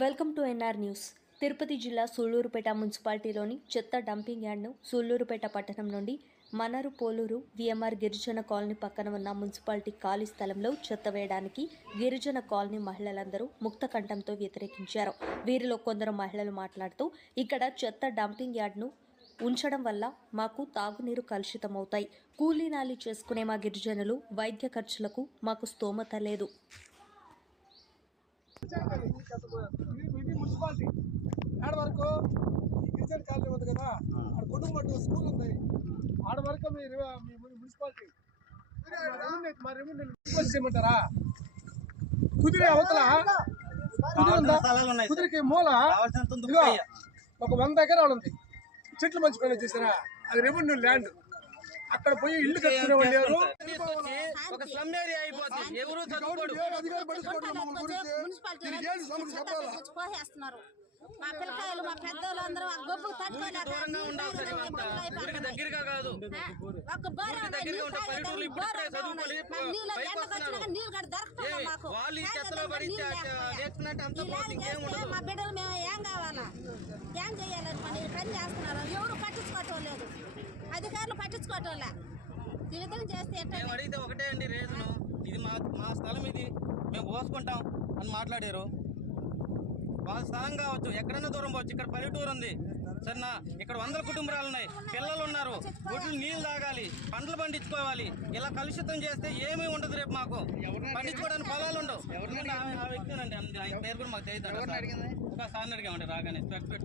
Welcome to NR news. Tirupati జిల్లా సూళ్ళూరుపేట మున్సిపాలిటీలోని చెత్త డంపింగ్ యార్డ్ను సూళ్ళూరుపేట పట్టణం నుండి మనరు పోలూరు విఎంఆర్ గిరిజన కాలనీ పక్కన ఉన్న మున్సిపాలిటీ ఖాళీ స్థలంలో చెత్త వేయడానికి గిరిజన కాలనీ మహిళలందరూ ముక్త కంఠంతో వ్యతిరేకించారు. వీరిలో కొందరు మహిళలు మాట్లాడుతూ ఇక్కడ చెత్త డంపింగ్ యార్డ్ను ఉంచడం వల్ల మాకు తాగునీరు కలుషితమవుతాయి. కూలీనాలి చేసుకునే మా గిరిజనులు వైద్య ఖర్చులకు మాకు స్తోమత లేదు. ఇది మున్సిపాలిటీ ఆడ వరకు ఈ గిరిజన కాలనీ ఉంది కదా ఆడ కుటుంబం స్కూల్ ఉంది ఆడ వరకు మీ మున్సిపాలిటీ మా రెవెన్యూ మా రెవెన్యూ రిక్వెస్ట్ చేయమంటారా కుదిరే అవతల. కుదిరికి మూల. ఒక వంద ఎకరాలు ఉంది చెట్లు మంచి పని చేసారా అది రెవెన్యూ ల్యాండ్ అక్కడ పోయి ఇల్లు కట్టుకునే వాళ్ళు లేరు ఒక స్లమ్ ఏరియా అయిపోతుంది ఎవరు చదువుకోడు? చెప్పాలా? మా పిల్లకాయలు మా పెద్దోళ్ళు అందరూ ఆ గొబ్బు తట్టుకోలేక దగ్గరగా కాదు. ఒక బోరే నీళ్ళు నీళ్ళు కూడా మాకు. మా బిడ్డలు మేము ఏం కావాలా? ఏం చేయాలని పని పని చేస్తున్నారు ఎవరు పట్టించుకోవటం లేదు చేస్తే మేము అడిగితే ఒకటే అండి రీజను. ఇది మా మా స్థలం ఇది. మేము పోసుకుంటాం అని మాట్లాడారు. వాళ్ళ స్థలం కావచ్చు. ఎక్కడైనా దూరం పోవచ్చు. ఇక్కడ పల్లెటూరు ఉంది. సరేనా? ఇక్కడ వందల కుటుంబాలు ఉన్నాయి. పిల్లలు ఉన్నారు. గుడ్లు నీళ్ళు తాగాలి. పంటలు పండించుకోవాలి. ఇలా కలుషితం చేస్తే ఏమీ ఉండదు రేపు మాకు. పండించుకోవడానికి పొలాలు ఉండవు. ఆ- వ్యక్తినండి ఆయన పేరు కూడా మాకు తెలియదు ఒక సార్ని అడిగామండి. రాగానే. స్పెక్ట్